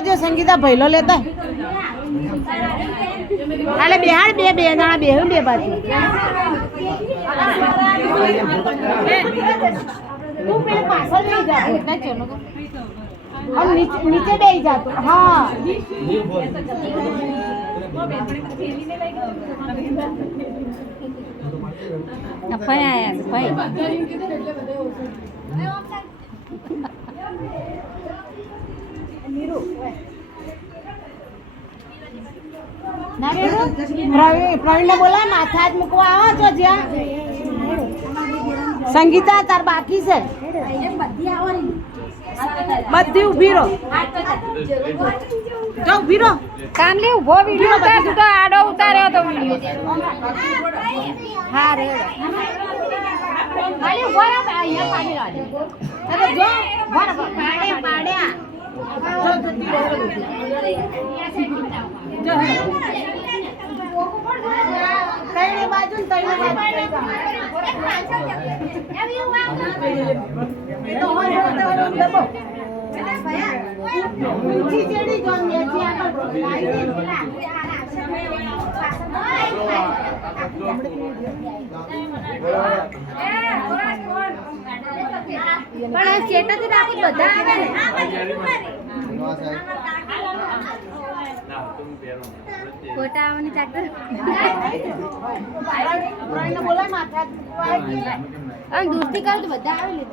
जो संगीता भैलो लेता अरे बिहार बे बे जना बेहू बे बाजू तू पे पासल नहीं जा इतना चलो और नीचे बैठ जा तू हां apa ya apa प्रवीण ने बोला माथा हाथ मुकवा आओ जो ज्या संगीता तार बाकी से बद्दी उभी रो जो उभी रो કામ લે ઉભો વિડિયો ઉતાર તું તો આડો ઉતાર્યો તો વિડિયો હા રે ખાલી ઉભો રહો અહીંયા પાણી લાગે અરે જો પાડ્યા તૈણે બાજુ ઊંચી ચડી જો મેથી આગળ પણ સ્ટેટસ રાખી બધા આવે ને ફોટા આવવાની ચાકર બોલા માથા દૂરથી કર તો બધા આવે ને